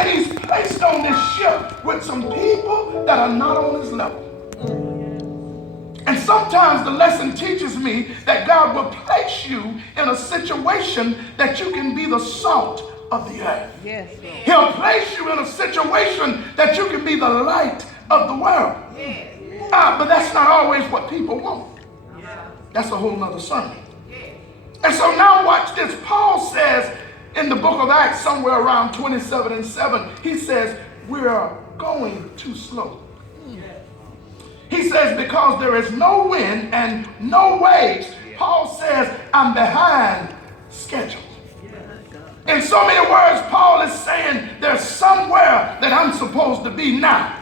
And he's placed on this ship with some people that are not on his level. And sometimes the lesson teaches me that God will place you in a situation that you can be the salt of the earth. Yes, He'll place you in a situation that you can be the light of the world. But that's not always what people want. That's a whole nother sermon. And so now watch this. Paul says in the book of Acts, somewhere around 27:7, he says, we are going too slow. He says, because there is no wind and no waves. Paul says, I'm behind schedule. In so many words, Paul is saying there's somewhere that I'm supposed to be now.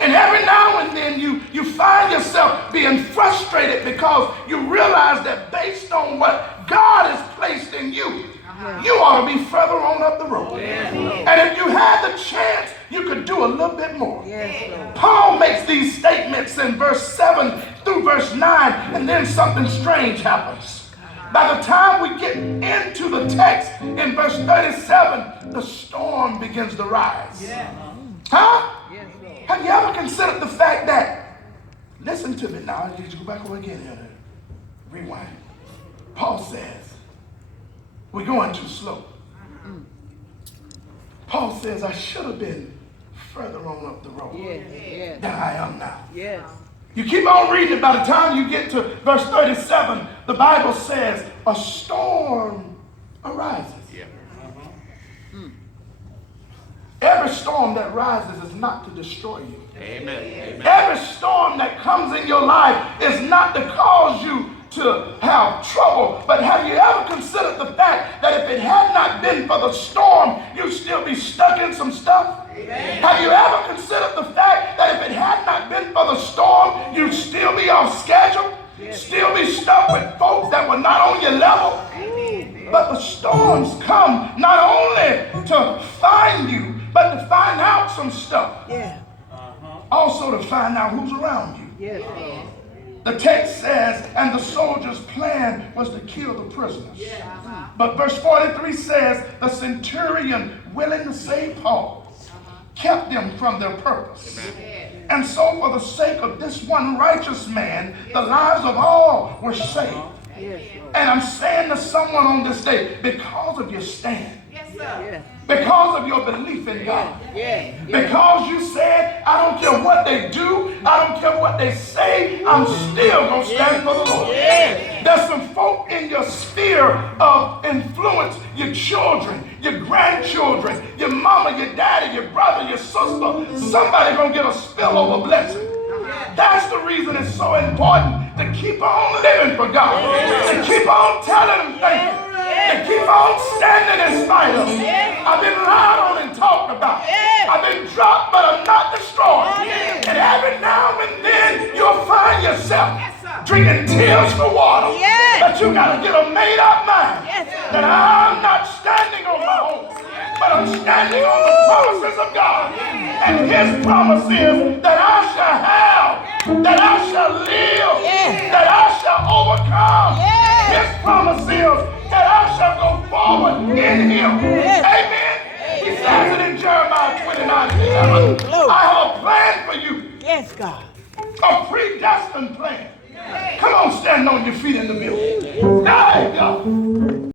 And every now and then you find yourself being frustrated because you realize that based on what God has placed in you, you ought to be further on up the road. And if you had the chance, you could do a little bit more. Paul makes these statements in verse 7 through verse 9, and then something strange happens. By the time we get into the text in verse 37, the storm begins to rise. Huh? Have you ever considered the fact that, listen to me now, I need you to go back over again here. Rewind. Paul says, we're going too slow. Paul says, I should have been further on up the road than I am now. You keep on reading it. By the time you get to verse 37, the Bible says, a storm arises. Every storm that rises is not to destroy you. Amen. Every storm that comes in your life is not to cause you to have trouble. But have you ever considered the fact that if it had not been for the storm, you'd still be stuck in some stuff? Amen. Have you ever considered the fact that if it had not been for the storm, you'd still be off schedule? Still be stuck with folk that were not on your level? But the storms come not only to find you, but to find out some stuff. Also to find out who's around you. The text says, and the soldiers' plan was to kill the prisoners. But verse 43 says, the centurion, willing to save Paul, kept them from their purpose. And so for the sake of this one righteous man, the lives of all were saved. And I'm saying to someone on this day, because of your stand, because of your belief in God, because you said, I don't care what they do, I don't care what they say, I'm still going to stand for the Lord. There's some folk in your sphere of influence, your children, your grandchildren, your mama, your daddy, your brother, your sister. Somebody going to get a spillover blessing. That's the reason it's so important to keep on living for God, to keep on telling them thank you, to keep on standing in spite of them. I've been lied on and talked about. I've been dropped, but I'm not destroyed. And every now and then you'll find yourself drinking tears for water. But you got to get a made-up mind that I'm not standing on my own, but I'm standing on the promises of God. And his promise is that I shall have, that I shall live, that I shall overcome. His promise is that I shall go forward in him. Amen. He says it in Jeremiah 29:11. I have a plan for you. Yes, God. A predestined plan. Come on, stand on your feet in the middle. There you go.